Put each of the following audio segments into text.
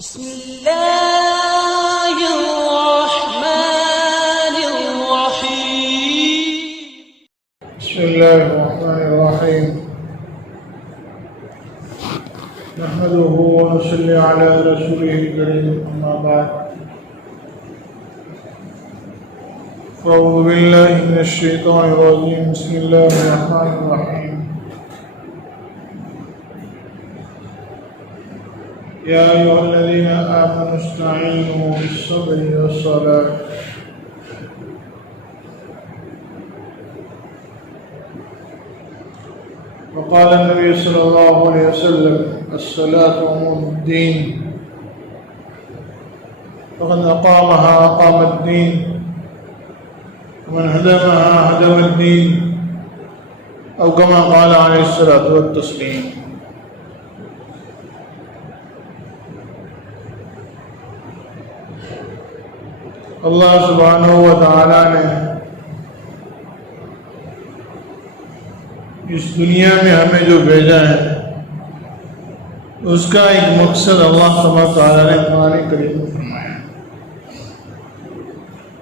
بسم الله الرحمن الرحيم. بسم الله الرحمن الرحيم. نحمده ونصلي على رسوله الكريم، أما بعد. أعوذ بالله من الشيطان الرجيم. بسم الله الرحمن الرحيم. يا أيها الذين آمنوا استعينوا بالصبر والصلاة. وقال النبي صلى الله عليه وسلم: الصلاة عمود الدين، فمن أقامها أقام الدين، ومن هدمها هدم الدين، أو كما قال عليه الصلاة والتسليم. اللہ سبحانہ و تعالیٰ نے اس دنیا میں ہمیں جو بھیجا ہے اس کا ایک مقصد اللہ سبحانہ و تعالیٰ نے قرآن کریم میں فرمایا: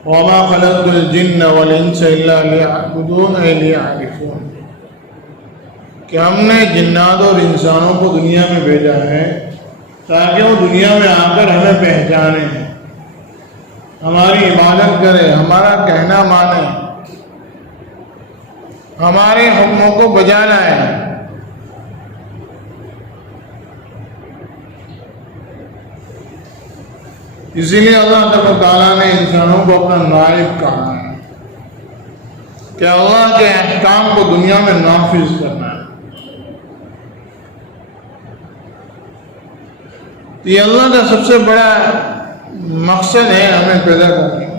وَمَا خَلَقْتُ الْجِنَّ وَالْإِنسَ إِلَّا لِيَعْبُدُونَ أَيْ لِيَعْرِفُونَ، کہ ہم نے جنات اور انسانوں کو دنیا میں بھیجا ہے تاکہ وہ دنیا میں آ کر ہمیں پہچانیں، ہماری عبادت کرے، ہمارا کہنا مانے، ہمارے حکموں کو بجا لائے۔ اسی لیے اللہ تعالیٰ نے انسانوں کو اپنا نائب کہا ہے کہ اللہ کے احکام کو دنیا میں نافذ کرنا ہے۔ یہ اللہ کا سب سے بڑا مقصد ہے ہمیں پیدا کرنے کا،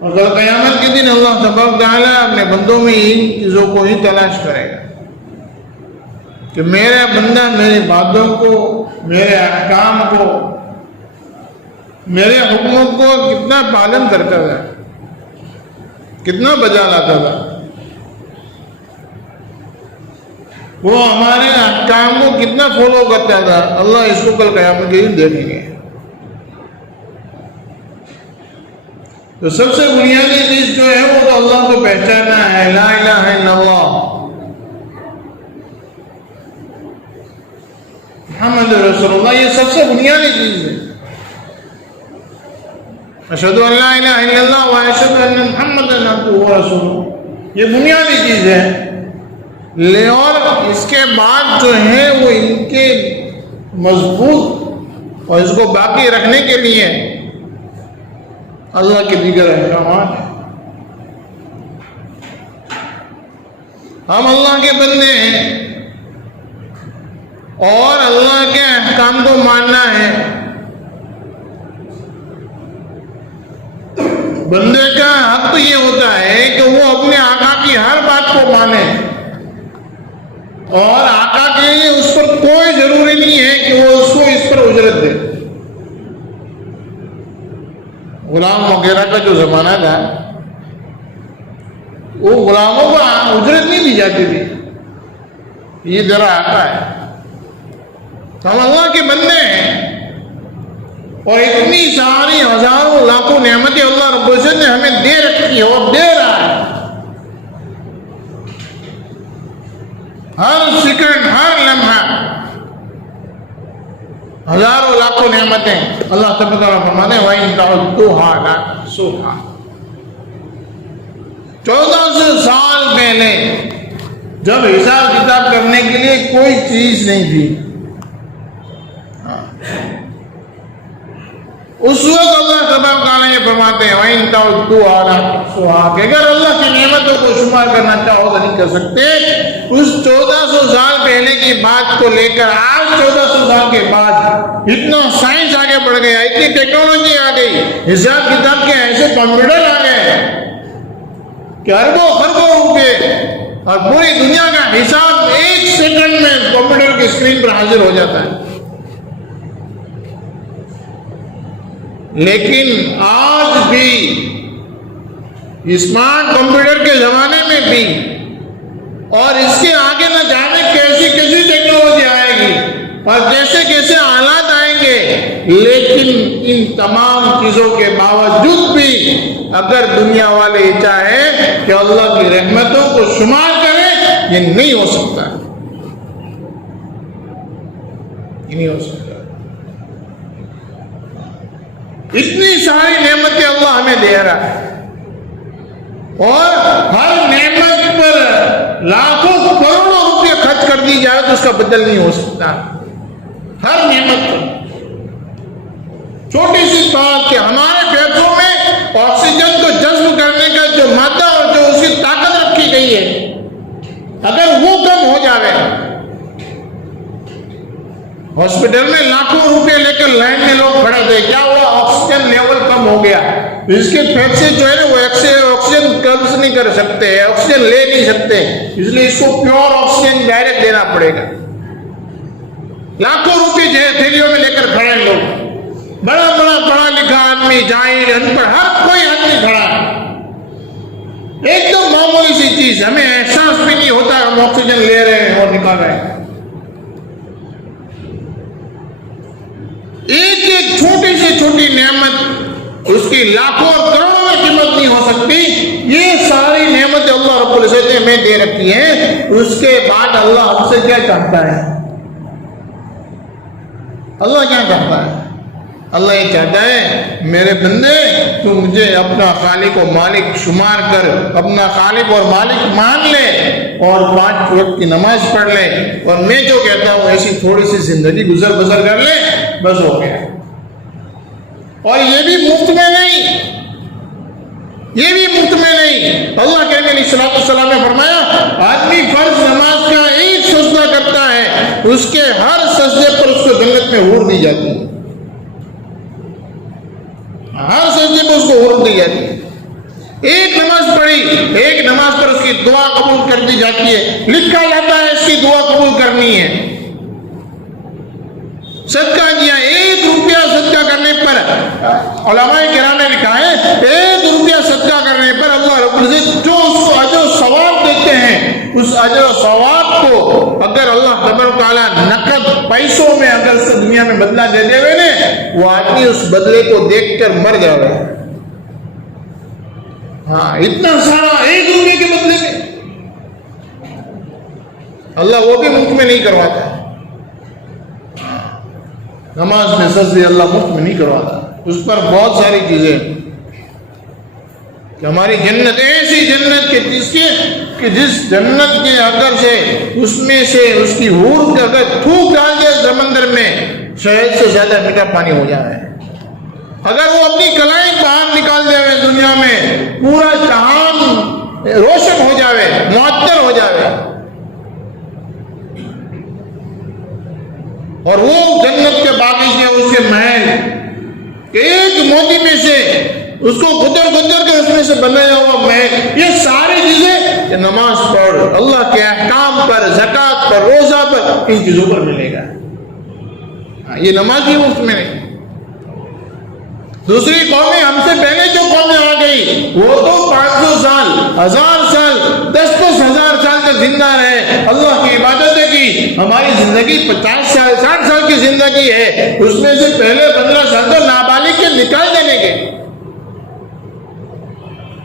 اور کل قیامت کے دن اللہ تبارک و تعالیٰ اپنے بندوں میں ان چیزوں کو ہی تلاش کرے گا کہ میرا بندہ میری باتوں کو، میرے احکام کو، میرے حکموں کو کتنا پالن کرتا تھا، کتنا بجا لاتا تھا، وہ ہمارے احکام کو کتنا فالو کرتا تھا۔ اللہ اس کو کل قیامت کے دن دیکھیں گے۔ تو سب سے بنیادی چیز جو ہے وہ تو اللہ کو پہچاننا ہے، لا الہ الا اللہ محمد رسول اللہ، یہ سب سے بنیادی چیز ہے۔ اشہد ان لا الہ الا اللہ و اشہد ان محمد عبدہ ورسولہ، یہ بنیادی چیز ہے۔ اور اس کے بعد جو ہے وہ ان کے مضبوط اور اس کو باقی رکھنے کے لیے اللہ کے دیگر احکامات ہیں۔ ہم اللہ کے بندے ہیں اور اللہ کے احکام کو ماننا ہے۔ بندے کا حق تو یہ ہوتا ہے کہ وہ اپنے آقا کی ہر بات کو مانے، اور آقا کے لیے اس پر کوئی ضروری نہیں ہے کہ وہ اس کو اس پر اجرت دے۔ غلام وغیرہ کا جو زمانہ تھا وہ غلاموں کو اجرت نہیں دی جاتی تھی، یہ ذرا آقا ہے۔ ہم اللہ کے بندے ہیں اور اتنی ساری ہزاروں لاکھوں نعمتیں اللہ رب العزت نے ہمیں دے رکھی ہے اور دے رہا ہے۔ ہر سیکنڈ، ہر لمحہ ہزاروں لاکھوں نعمتیں اللہ تبارک و تعالیٰ فرماتے ہیں وَإِن تَعُدُّوهَا لَا تُحْصُوهَا۔ 1400 سال پہلے جب حساب کتاب کرنے کے لیے کوئی چیز نہیں تھی، اس وقت اللہ تبارک و تعالیٰ یہ فرماتے ہیں وَإِن تَعُدُّوهَا لَا تُحْصُوهَا، کہ اگر اللہ کی نعمتوں کو شمار کرنا چاہو تو نہیں کر سکتے۔ اس 1400 سال پہلے کی بات کو لے کر آج 1400 سال کے بعد اتنا سائنس آگے بڑھ گیا، اتنی ٹیکنالوجی آ گئی، حساب کتاب کے ایسے کمپیوٹر آ گئے کہ اربوں خربوں روپے اور پوری دنیا کا حساب ایک سیکنڈ میں کمپیوٹر کی اسکرین پر حاضر ہو جاتا ہے۔ لیکن آج بھی اسمارٹ کمپیوٹر کے زمانے میں بھی اور اس کے آگے نہ جانے کیسی ٹیکنالوجی آئے گی، اور جیسے جیسے حالات آئیں گے، لیکن ان تمام چیزوں کے باوجود بھی اگر دنیا والے یہ چاہے کہ اللہ کی رحمتوں کو شمار کریں، یہ نہیں ہو سکتا، یہ نہیں ہو سکتا۔ اتنی ساری نعمتیں اللہ ہمیں دے رہا ہے، اور ہر نعمت پر لاکھوں کروڑوں روپے خرچ کر دی جائے تو اس کا بدل نہیں ہو سکتا۔ ہر نعمت پر چھوٹی سی بات کہ ہمارے پھیپھڑوں میں آکسیجن کو جذب کرنے کا جو مادہ اور جو اس کی طاقت رکھی گئی ہے، اگر وہ کم ہو جائے، ہاسپٹل میں لاکھوں روپے لے کر لائن میں لوگ کھڑے تھے، کیا ہوا؟ آکسیجن لیول کم ہو گیا، اس کے پھیپھڑے جو ہے نا وہ آکسیجن قبض نہیں کر سکتے، آکسیجن لے نہیں سکتے، اس لیے اس کو پیور آکسیجن ڈائریکٹ دینا پڑے گا۔ لاکھوں روپے جو ہے تھیلیوں میں لے کر کھڑے ہیں لوگ، بڑا بڑا پڑھا لکھا آدمی، جاہل، ان پڑھ، ہر کوئی آدمی کھڑا ہے، ایک دم معمولی سی چیز، ہمیں احساس بھی نہیں ہوتا ہم آکسیجن لے رہے ہیں اور نکال رہے ہیں۔ ایک ایک چھوٹی سے چھوٹی نعمت، اس کی لاکھوں اور کروڑوں میں قیمت نہیں ہو سکتی۔ یہ ساری نعمتیں اللہ رب العزت نے ہمیں دے رکھی ہیں، اس کے بعد اللہ ہم سے کیا چاہتا ہے؟ اللہ کیا چاہتا ہے؟ اللہ یہ چاہتا ہے میرے بندے تو مجھے اپنا خالق و مالک شمار کر، اپنا خالق اور مالک مان لے، اور 5 وقت کی نماز پڑھ لے، اور میں جو کہتا ہوں ایسی تھوڑی سی زندگی گزر بسر کر لے، بس ہو گیا۔ اور یہ بھی مفت میں نہیں، یہ بھی مفت میں نہیں۔ اللہ کے نبی علیہ الصلوۃ والسلام نے فرمایا آدمی فرض نماز کا ایک سجدہ کرتا ہے، اس کے ہر سجدے پر اس کو جنت میں حور دی جاتی ہے، ہر سجدے پر اس کو حور دی جاتی ہے۔ ایک نماز پڑھی، ایک نماز پر اس کی دعا قبول کر دی جاتی ہے، لکھا جاتا ہے اس کی دعا قبول کرنی ہے۔ صدقہ دیا، 1 روپیہ صدقہ کرنے پر، علماء کرام نے لکھا ہے 1 روپیہ صدقہ کرنے پر اللہ رب العزت جو اس کو اجر و ثواب دیتے ہیں، اس اجر و ثواب کو اگر اللہ تبارک و تعالیٰ نقد پیسوں میں اگر اس کو دنیا میں بدلہ دے دے ہوئے نا، وہ آدمی اس بدلے کو دیکھ کر مر جائے۔ ہاں، اتنا سارا 1 روپے کے بدلے میں اللہ وہ بھی مفت میں نہیں کرواتا ہے۔ نماز میں سجدے اللہ مفت میں نہیں کرواتا، اس پر بہت ساری چیزیں کہ ہماری جنت ایسی جنت کہ جس جنت کے اگر سے اس میں سے اس کی حور کا اگر تھوک ڈال دے سمندر میں، شہد سے زیادہ میٹھا پانی ہو جائے، اگر وہ اپنی کلائیں باہر نکال دے دنیا میں، پورا جہان روشن ہو جاوے، معطر ہو جاوے، اور وہ جنت کے باغیچے، اس کے محل، ایک موتی میں سے اس کو گدر گدر کے اس میں سے بنایا ہوا محل، یہ ساری چیزیں نماز پڑھ، اللہ کے احکام پر، زکوٰۃ پر، روزہ پر، ان چیزوں پر ملے گا۔ یہ نماز بھی مفت میں نہیں۔ دوسری قومیں، ہم سے پہلے جو قومیں آ گئی، وہ تو 500 سال، 1000 سال، 10-10 ہزار سال تک زندہ رہے، اللہ کی عبادتیں کی۔ ہماری زندگی 50 سال 60 سال کی زندگی ہے، اس میں سے پہلے 15 سال تو نابالغ کے نکال دینے کے،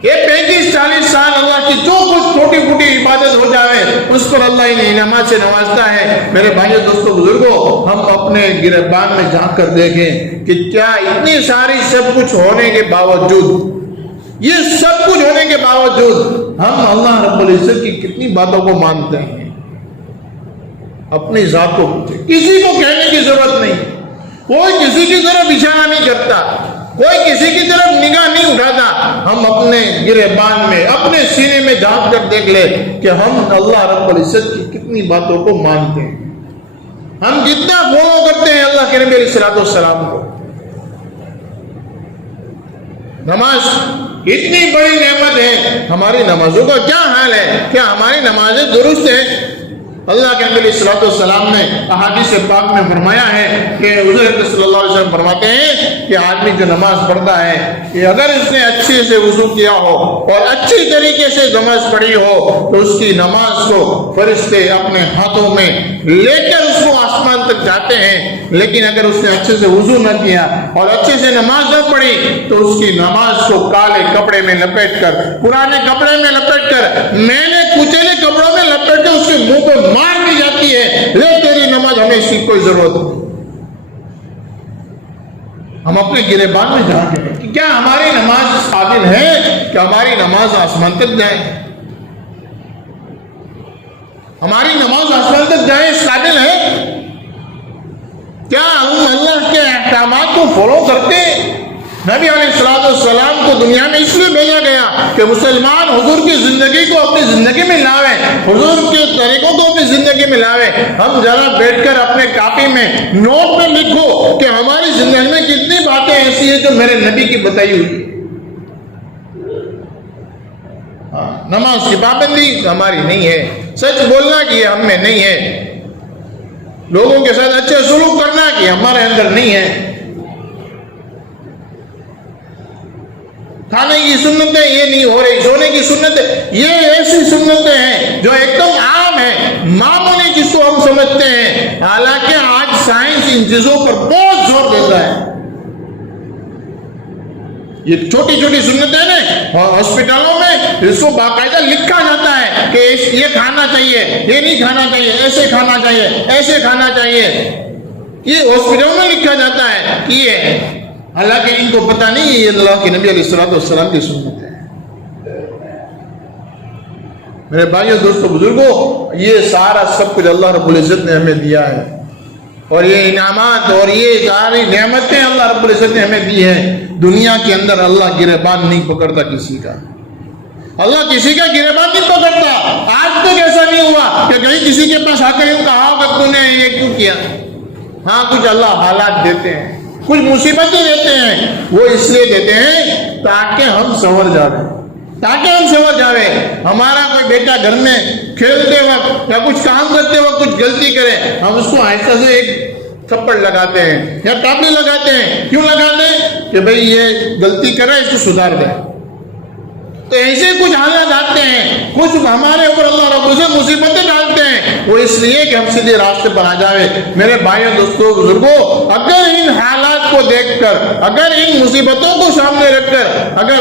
یہ 35-40 سال اللہ کی جو کچھ چھوٹی پھوٹی عبادت ہو جائے اس پر اللہ ہی نعمت سے نوازتا ہے۔ میرے بھائیوں، دوستوں، بزرگوں، ہم اپنے گریبان میں جھانک کر دیکھیں کہ کیا اتنی ساری سب کچھ ہونے کے باوجود، یہ سب کچھ ہونے کے باوجود ہم اللہ رب العزت کی کتنی باتوں کو مانتے ہیں، اپنی ذات کو پوچھیں، کسی کو کہنے کی ضرورت نہیں، کوئی کسی کی طرف اشارہ نہیں کرتا، کوئی کسی کی طرف نگاہ نہیں اٹھاتا۔ ہم اپنے گریبان میں، اپنے سینے میں جھانک کر دیکھ لے کہ ہم اللہ رب العزت کی کتنی باتوں کو مانتے ہیں، ہم کتنا فالو کرتے ہیں اللہ کے نبی علیہ الصلوۃ والسلام کو۔ نماز اتنی بڑی نعمت ہے، ہماری نمازوں کا کیا حال ہے؟ کیا ہماری نمازیں درست ہیں؟ اللہ کے نبی صلی اللہ علیہ وسلم نے احادیث پاک میں فرمایا ہے کہ حضور صلی اللہ علیہ وسلم فرماتے ہیں کہ آدمی جو نماز پڑھتا ہے کہ اگر اس نے اچھے سے وضو کیا ہو اور اچھی طریقے سے نماز پڑھی ہو تو اس کی نماز کو فرشتے اپنے ہاتھوں میں لے کر اس کو آسمان تک جاتے ہیں، لیکن اگر اس نے اچھے سے وضو نہ کیا اور اچھے سے نماز نہ پڑھی تو اس کی نماز کو کالے کپڑے میں لپیٹ کر، پرانے کپڑے میں لپیٹ کر، میلے کچیلے کپڑوں میں لپیٹ کر اس کے منہ پہ مار دی جاتی ہے، لے تیری نماز ہمیں اس کی کوئی ضرورت نہیں۔ ہم اپنے گریبان میں جھانکیں کہ کیا ہماری نماز اس قابل ہے کہ ہماری نماز آسمان تک جائے؟ ہماری نماز آسمان تک جائے اس قابل ہے؟ کیا ہم اللہ کے احکامات کو فالو کرتے؟ نبی علیہ السلام کو دنیا میں اس لیے بھیجا گیا کہ مسلمان حضور کی زندگی کو اپنی زندگی میں لاوے، حضور کے طریقوں کو اپنی زندگی میں لاوے۔ ہم ذرا بیٹھ کر اپنے کاپی میں نوٹ میں لکھو کہ ہماری زندگی میں کتنی باتیں ایسی ہیں جو میرے نبی کی بتائی ہوئی۔ نماز کی پابندی ہماری نہیں ہے، سچ بولنا کہ ہم میں نہیں ہے، لوگوں کے ساتھ اچھے سلوک کرنا کہ ہمارے اندر نہیں ہے، کھانے کی سنتیں یہ نہیں ہو رہی، سونے کی سنتیں یہ ایسی سنتیں ہیں جو ایک دم عام ہیں، معمولی جس کو ہم سمجھتے ہیں، حالانکہ آج سائنس ان چیزوں پر بہت زور دیتا ہے۔ یہ چھوٹی چھوٹی سنتیں نا ہاسپٹلوں میں اس کو باقاعدہ لکھا جاتا ہے کہ یہ کھانا چاہیے، یہ نہیں کھانا چاہیے، ایسے کھانا چاہیے، ایسے کھانا چاہیے، یہ ہاسپٹلوں میں لکھا جاتا ہے کہ یہ ہے، حالانکہ ان کو پتہ نہیں یہ اللہ کے نبی علیہ السلام کی سنت ہے۔ میرے بھائیوں دوستوں بزرگوں، یہ سارا سب کچھ اللہ رب العزت نے ہمیں دیا ہے، اور یہ انعامات اور یہ ساری نعمتیں اللہ رب العزت نے ہمیں دی ہیں۔ دنیا کے اندر اللہ گریبان نہیں پکڑتا کسی کا، اللہ کسی کا گریبان نہیں پکڑتا۔ آج تک ایسا نہیں ہوا کہ کہیں کسی کے پاس آ کر یوں کہا کہ تو نے یہ کیوں کیا۔ ہاں کچھ اللہ حالات دیتے ہیں، کچھ مصیبتیں دیتے ہیں، وہ اس لیے دیتے ہیں تاکہ ہم سنور جاوے، ہمارا کوئی بیٹا گھر میں کھیلتے وقت یا کچھ کام کرتے وقت کچھ غلطی کرے، ہم اس کو آہستہ سے ایک تھپڑ لگاتے ہیں یا ٹاپی لگاتے ہیں۔ کیوں لگاتے ہیں؟ کہ بھئی یہ غلطی کرے، اس کو سدھار دے۔ تو ایسے کچھ حالات آتے ہیں، کچھ ہمارے اوپر اللہ رب العزت مصیبتیں ڈالتے ہیں، وہ اس لیے کہ ہم سیدھے راستے پر آ جائے۔ میرے بھائیوں دوستوں بزرگوں، اگر ان حالات کو دیکھ کر، اگر ان مصیبتوں کو سامنے رکھ کر، اگر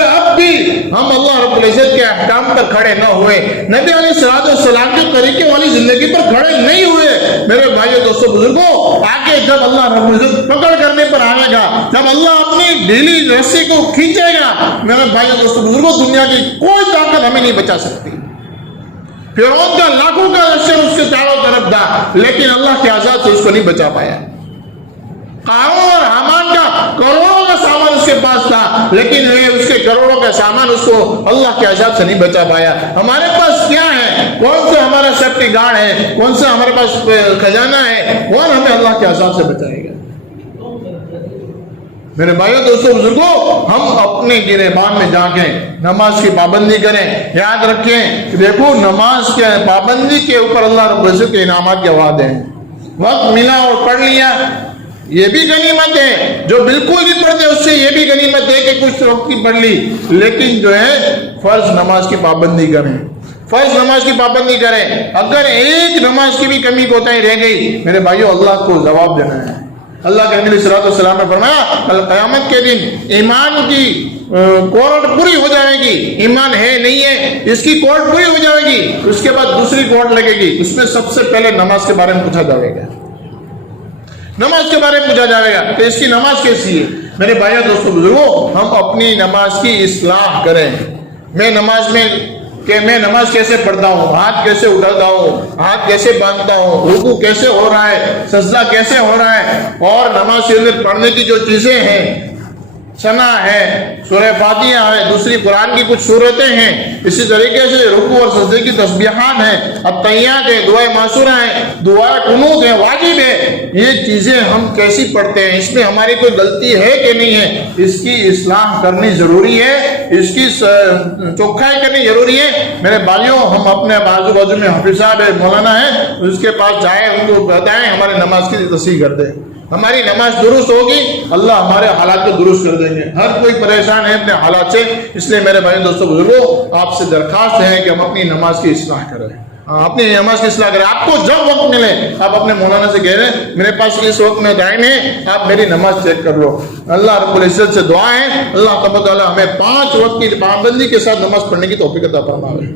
اب بھی ہم اللہ رب العزت کے احکام پر کھڑے نہ ہوئے، نبی علیہ السلام کے طریقے والی زندگی پر کھڑے نہیں ہوئے، میرے بھائیوں دوستوں بزرگوں، آگے جب اللہ رب العزت پکڑ کرنے پر آئے گا، جب اللہ اپنی ڈھیلی رسی کو کھینچے گا، میرے بھائیوں دوستوں بزرگوں، دنیا کی کوئی طاقت ہمیں نہیں بچا سکتی۔ فرعون کا لاکھوں کا لشکر اس کے چاروں طرف تھا، لیکن اللہ کے عذاب سے اس کو نہیں بچا پایا۔ قارون اور حامان کا کروڑوں کا سامان اس کے پاس تھا، لیکن اس کے کروڑوں کا سامان اس کو اللہ کے عذاب سے نہیں بچا پایا۔ ہمارے پاس کیا ہے؟ کون سا ہمارا سیفٹی گارڈ ہے؟ کون سا ہمارے پاس خزانہ ہے؟ کون ہمیں اللہ کے عذاب سے بچائے گا؟ میرے بھائیوں دوستوں بزرگوں، ہم اپنے گریبان میں جا کے نماز کی پابندی کریں۔ یاد رکھیں کہ دیکھو، نماز کے پابندی کے اوپر اللہ رب العزت کے انعامات کے وعدے ہیں۔ وقت ملا اور پڑھ لیا، یہ بھی غنیمت ہے۔ جو بالکل نہیں پڑھتے اس سے یہ بھی غنیمت ہے کہ کچھ وقت کی پڑھ لی، لیکن جو ہے فرض نماز کی پابندی کریں، فرض نماز کی پابندی کریں۔ اگر ایک نماز کی بھی کمی کوتاہی رہ گئی، میرے بھائیوں، اللہ کو جواب دینا ہے۔ اللہ کے نبی صلی اللہ علیہ وسلم نے فرمایا، کل قیامت کے دن ایمان کی کوٹ پوری ہو جائے گی، ایمان ہے نہیں ہے، اس کی کوٹ پوری ہو جائے گی، اس کے بعد دوسری کوٹ لگے گی، اس میں سب سے پہلے نماز کے بارے میں پوچھا جائے گا، نماز کے بارے میں پوچھا جائے گا کہ اس کی نماز کیسی ہے۔ میرے بھائیوں دوستوں بزرگوں، ہم اپنی نماز کی اصلاح کریں۔ میں نماز کیسے پڑھتا ہوں، ہاتھ کیسے اٹھاتا ہوں، ہاتھ کیسے باندھتا ہوں، رکوع کیسے ہو رہا ہے، سجدہ کیسے ہو رہا ہے، اور نماز کے اندر پڑھنے کی جو چیزیں ہیں، ثنا ہے، سورہ فاتحہ ہے، دوسری قرآن کی کچھ سورتیں ہیں، اسی طریقے سے رکوع اور سجدے کی تسبیحات ہیں، التحیات ہے، دعائے معصورہ ہیں، دعائے قنوت ہے، واجب ہے۔ یہ چیزیں ہم کیسی پڑھتے ہیں، اس میں ہماری کوئی غلطی ہے کہ نہیں ہے، اس کی اصلاح کرنی ضروری ہے، اس کی چوکھائی کرنی ضروری ہے۔ میرے بھائیوں، ہم اپنے بازو میں حافظ صاحب مولانا ہے، اس کے پاس جائیں، ان کو بتائیں، ہمارے نماز کی تصحیح کر دیں۔ ہماری نماز درست ہوگی، اللہ ہمارے حالات کو درست کر دیں گے۔ ہر کوئی پریشان ہے اپنے حالات سے، اس لیے میرے بھائی دوستوں بزرگوں، آپ سے درخواست ہے کہ ہم اپنی نماز کی اصلاح کریں، اپنی نماز کی اصلاح کریں۔ آپ کو جب وقت ملے آپ اپنے مولانا سے کہہ رہے ہیں میرے پاس اس وقت میں ٹائم ہے، آپ میری نماز چیک کر لو۔ اللہ رب العزت سے دعا ہے اللہ تبارک و تعالی ہمیں 5 وقت کی پابندی کے ساتھ نماز پڑھنے کی توفیق عطا فرمائے۔